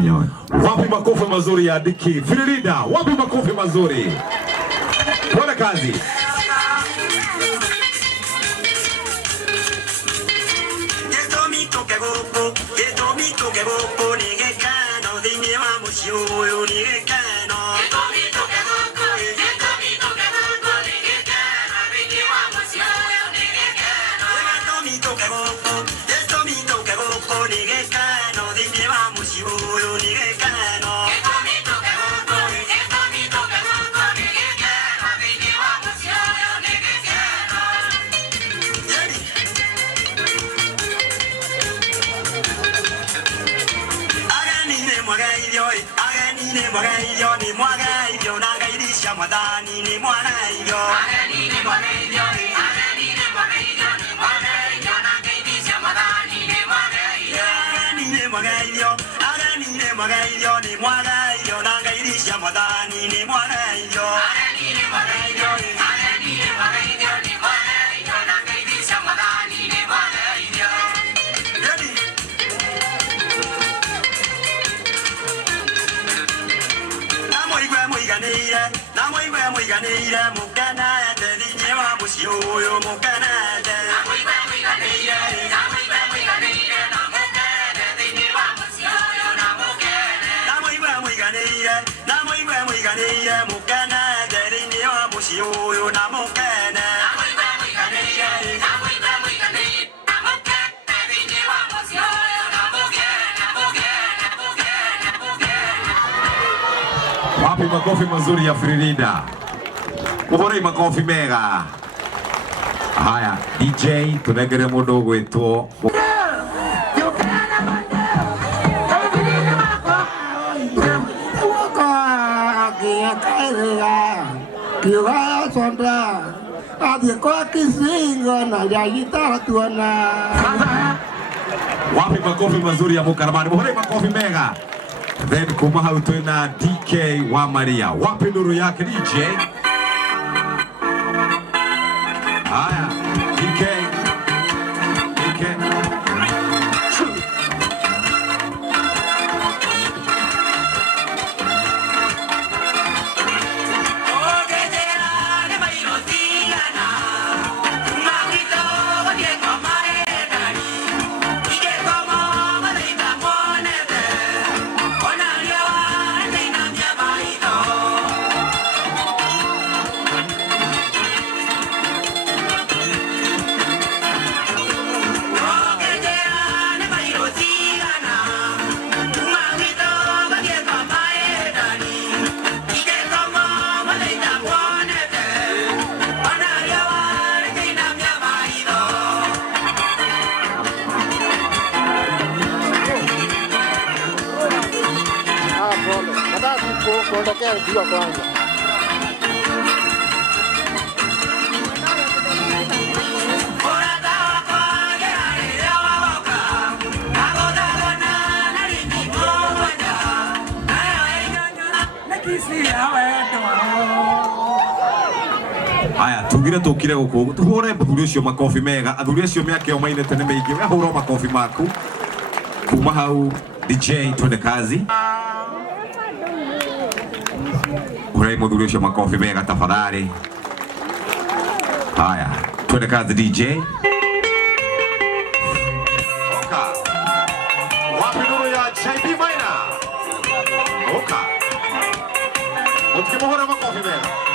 mwenyewe. Wapi makofi mazuri ya Diki Firirida? Wapi makofi mazuri? Twende kazi. Wapi makofi mazuri ya Firirida? Uhore makofi mega. Haya, DJ tunegere mundu gwitwo Kiwa sonda adi kwa kisingo na yagita tuana. Wapi makofi mazuri ya Mukaramani? Uhore makofi mega. Then kuma hau twina DK wa Maria. Wapi nuru yake DJ? Haya, DK. Kuondokea jua kwanza. Haya, tugire tukire guku tuhure athuri ucio makofi mega. Athuri acio miake omaine tene meigi we hura makofi maku. Kuma hau DJ twende kazi. Hure muthuri ucio makofi mega tafadhali. Haya, twende kazi DJ. Oka. Wapi nuru ya JB Maina? Oka. Mutukimhora makofi mega.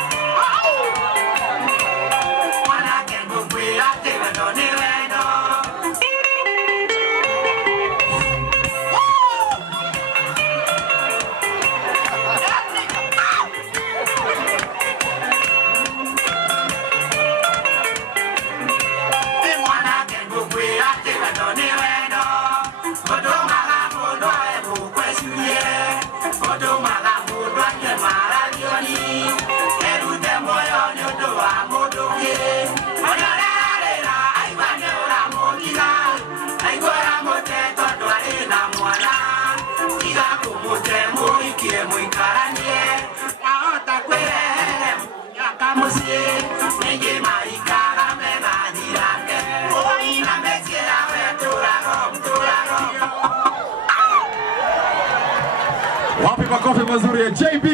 Wapi makofi mazuri ya JB?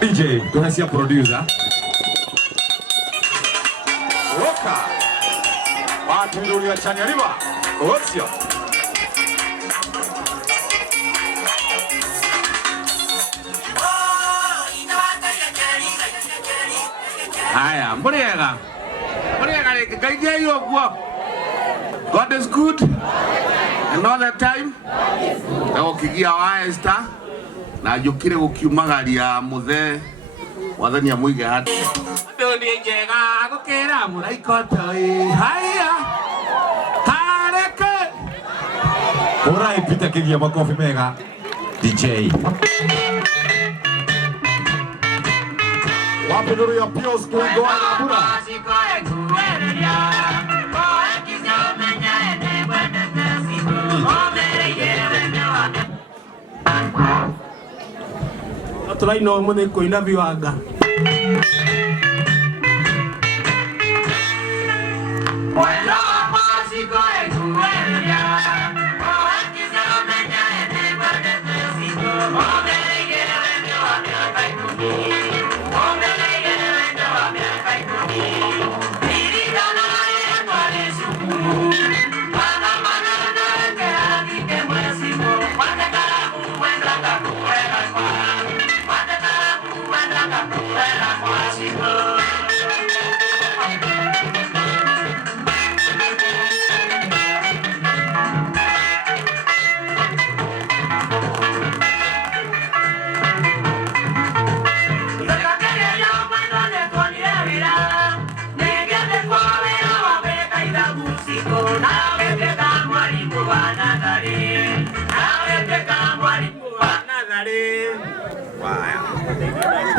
DJ, tunasia producer. Roka. Watu ndio chanya riba. Osio. Haya, mbona kaidia hiyo kwa God is good and all the time. Na ukigia wa star na jukire gukiumagaria muthe wathani amuige hati. Ndoni njega gukira muraiko toi. Haya. Hareke. Ora ipita kigia makofi mega DJ. Wapi nuru ya Pios kuingoa na bura. Turaino mune koina biwanga.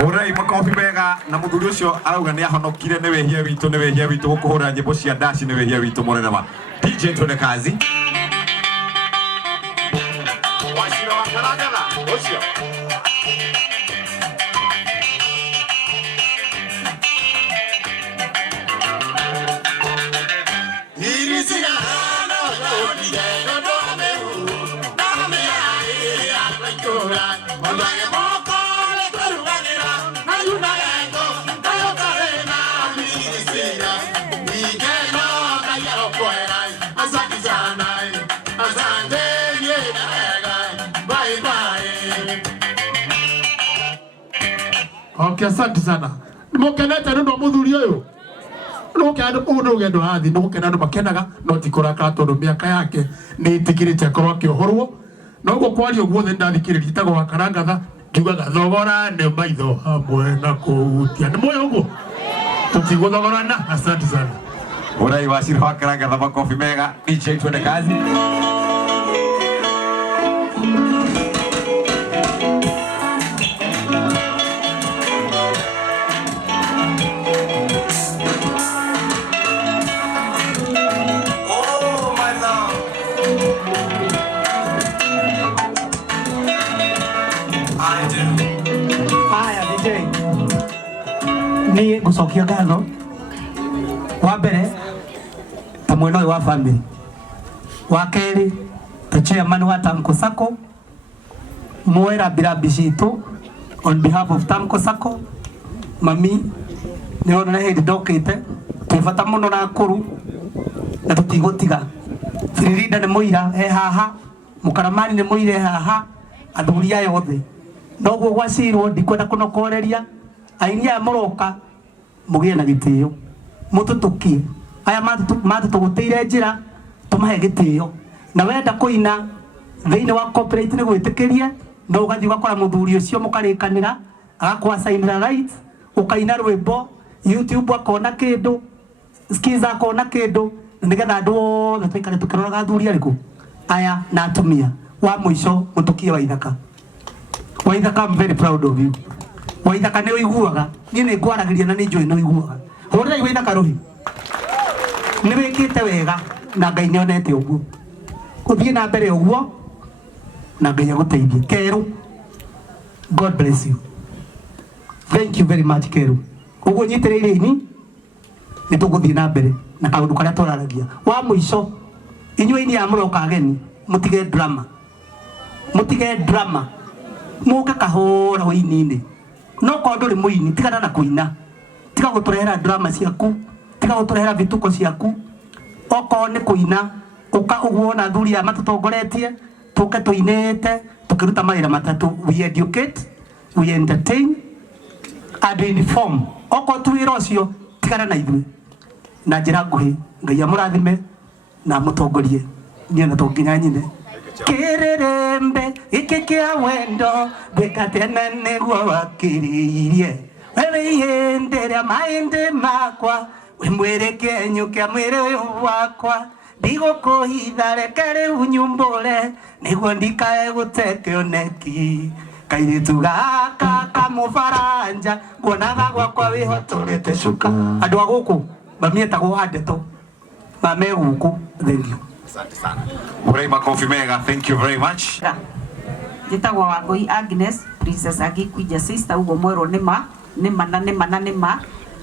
Ora makofi mega na muthuri ucio arauga ni ahonokire ni wehia witu gukuhura nyimbo cia dashi ni wehia witu munene ma DJ twende kazi washira wakaragana ucio Okay, asante sana. Nimukenete ndo muthuri uyu. Nukenda mundu ugendo hathi nukenda ndo makenaga no tikuraka tondu miaka yake ni itikirite akorwo akiohorwo. No ugo kwari uguo ndathikiririe tago wakarangatha ngiugaga thogora ne maitho hamwe na kuhutia. Ni moyo uguo. Tutigũthogorana. Asante sana. Ora iwashira wakaranga makofi mega DJ twende kazi. Ni gucokia ngatho wa mbere ta mwena wa family wa keri ta chairman wa Tamko Sacco mwera birabi citu on behalf of Tamko Sacco mami ni ona na head dokite twifata muno na kuru na tutigutiga Frida ni muira haha mukaramani ni muira haha athuri ayo othe noguo gwacirwo ndikwenda kunokoreria ainia muroka mugie na gitio mututukie aya matutuguteire njira tumahe gitio na wenda kuina thiini wa corporate ni gwitikiria no ugathi ugakora muthuri ucio mukarikanira agakwa sign right ukaina rwimbo YouTube akona kindu skiza akona kindu nigetha andu othe twikare tukiroraga athuri ariku aya na atumia wa mwisho mutukie Waithaka. I'm very proud of you. Waithaka ni uiguaga ni ngwaragiria na ni njui no iguaga hore Waithaka rohi ni wikite wega na Ngai ni onete uguo uthie na mbere uguo na Ngai aguteithie Keru. God bless you. Thank you very much Keru. Uguo nyitireire ini ni tuguthie na mbere na kaundu karia turaragia wa mwisho inyuĩ ini ya muroka ageni mutige drama muka kahora hoinini no kondo ri muini tigana na kuina tiga guturehera drama ciaku tiga guturehera vituko ciaku oko ni kuina uka uguona thuri ya matutongoretie tuke tuinete tukiruta mawira matatu we educate we entertain and inform oko tuwira ucio tigana na ithuĩ na njĩra nguhĩ Ngai amũrathime na mũtongorie niĩ na tonginya nyine kĩrĩrĩmbe gĩkĩ kĩa wendo ndĩkatena nĩguo wakĩrĩirie wewe ihĩndĩ rĩa mahĩndĩ makwa we mwĩrĩ kĩenyũ kĩa mwĩrĩ ũyũ wakwa ndigũkũhitha reke rĩu nyumbũre nĩguo ndikae gũte kĩoneki kairĩtu gaka kamũbaranja nguonaga gwakwa wĩhotorete cuka andũ a gũkũ mamietagwo Handeto mame gũkũ. Thank you. Asante sana. Murai makofi mega. Thank you very much. Njĩtagwo Wangũi Agnes Princess Agĩkuija sister ugo mwero nĩma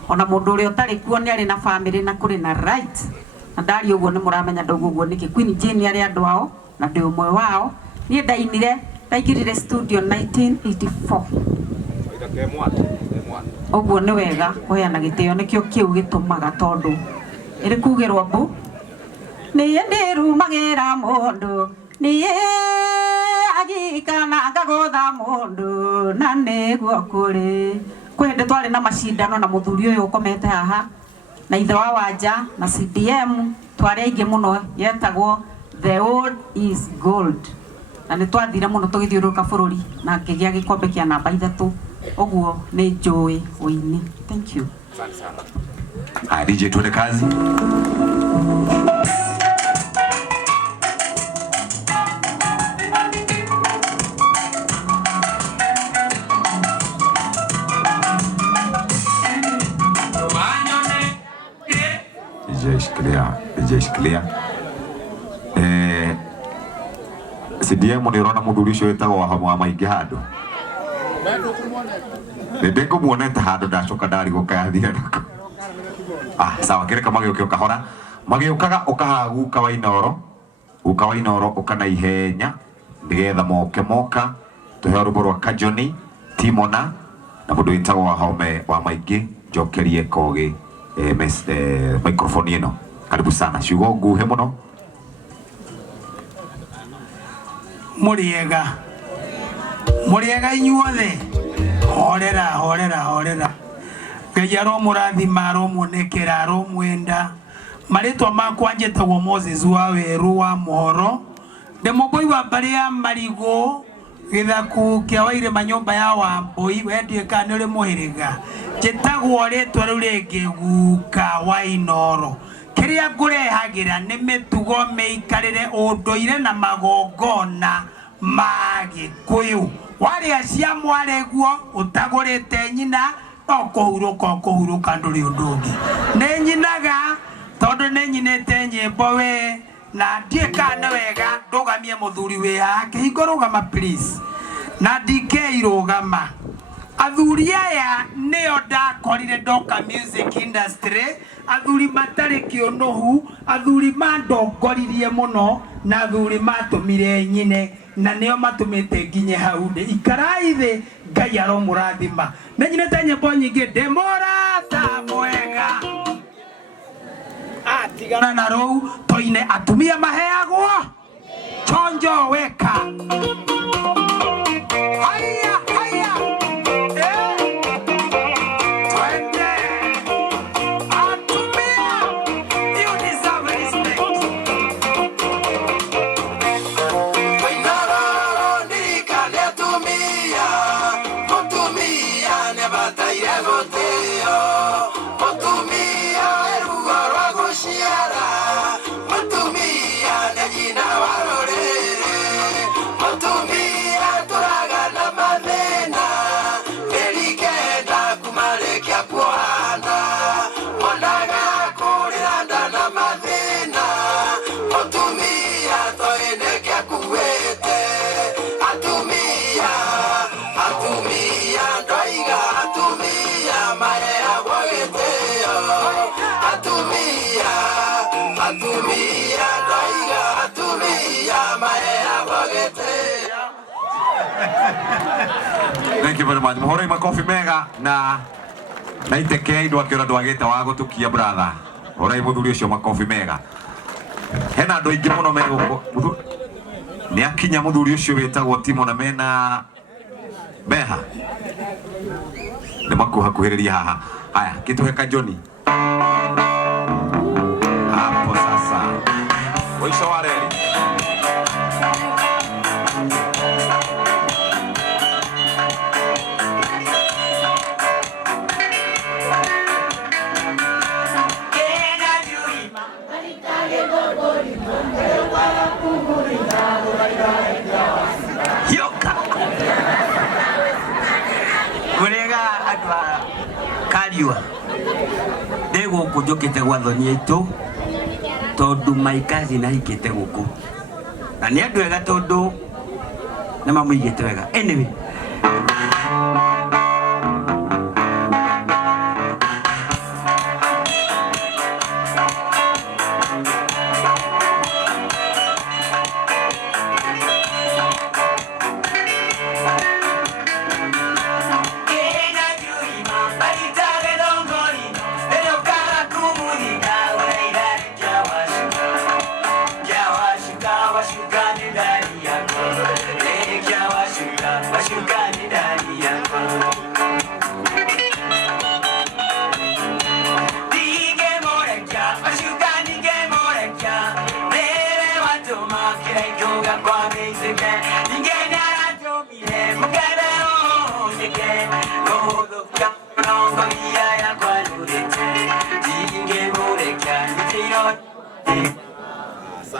ona mũndũ ũrĩa ũtarĩ kuo nĩ arĩ na family na kũrĩ na right na ndari ũguo nĩ mũramenya ndauga ũguo nĩkĩ Queen Jane arĩ andũ ao na ndĩ ũmwe wao niĩ ndaingĩrire studio 1984 ũguo nĩ wega kũheana gĩtĩo nĩkĩo kĩu gĩtũmaga tondũ ĩrĩ kugĩrwo mbu niĩ ndĩrumagĩra mũndũ niĩ agikana ngagũtha mũndũ na nĩguo kũrĩ kwĩ hĩndĩ twarĩ na macindano na mũthuri ũyũ ũkomete haha na ithe wa Wanja na CDM twarĩ aingĩ mũno yetagwo the old is gold na nĩ twathire mũno tũgĩthiũrũrũka bũrũri na ngĩgĩa gĩkombe kĩa namba 3 ũguo nĩ njũĩ ũini. Thank you. DJ tuone kazi. DJ shikilia. CDM nĩ ũrona mũthuri ũcio wĩtagwo wa maingĩ handũ. Nĩndĩ muonete handũ ndacoka ndarigũka yathire nako. Sawa kĩreka magĩũke kahora. Magĩũkaga ũkahaguka wa Inoro ũkana ihenya nĩgetha moka tũheo rũmbo rwa Kajoni Timona na mũndũ wĩtagwo Wahome wa maingĩ njokerie kogi microphone ĩno. Karibu sana ciugo nguhe mũno. Muriega inyuothe horera Ngai aromũrathima aromũnekera aromwenda marĩtwa makwa njĩtagwo Moses wa Werũ wa Mohoro ndĩmũmbũi wa mbarĩ ya Marigũ gĩthaku kĩa Wairĩma nyũmba ya Wambũi wendiĩka nĩ ũrĩ mũhĩrĩga njĩtagwo rĩtwa rĩu rĩngĩ Guka wa Inoro kĩrĩa ngũrehagĩra nĩ mĩtugo mĩikarĩre ũndũire na magongona ma Gĩkũyũ warĩa cia mwareguo ũtagũrĩte nyina kũhurũka ndũrĩ ũndũ ũngĩ nĩ nyinaga tondũ nĩ nyinĩte nyĩmbo we na ndiĩkane wega ndũgamie mũthuri wĩ haha kĩhingo rũgama please na DK rũgama athuri aya nĩo ndakorire ndoka music industry athuri matarĩ kĩũnũhu athuri mandongoririe mũno na athuri matũmire nyine na nĩo matũmĩte nginye hau ndĩ ikarai thĩ Ngai aromũrathima nĩ nyinĩte nyĩmbo nyingĩ ndĩmũrata mwega atigana na rũu toine atumia maheagwo chonjo weka haya twende atumia you deserve respect Thank you very much. Muhorei makofi mega na iteke indu akiona ndwagite wa gutukia brother. Horei muthuri ucio makofi mega. Hena andu aingi muno meguko. Ni akinya muthuri ucio witagwo Timo na mena beha. Ni makuhakuhiriria haha. Haya, kituheka Johnny. Hapo sasa. Mwisho wa reli. Kurega atwa kariwa ndego kujokete gwa thoni itu tondu maikazi na hikete guku na ni andu ega tondu na mamuigite wega anyway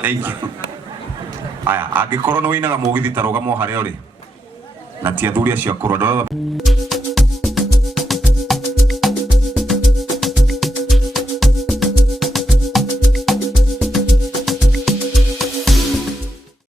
Thank you. Aya, angikorwo ni winaga mugithi taruga mo haria uri na ti athuri acio akuru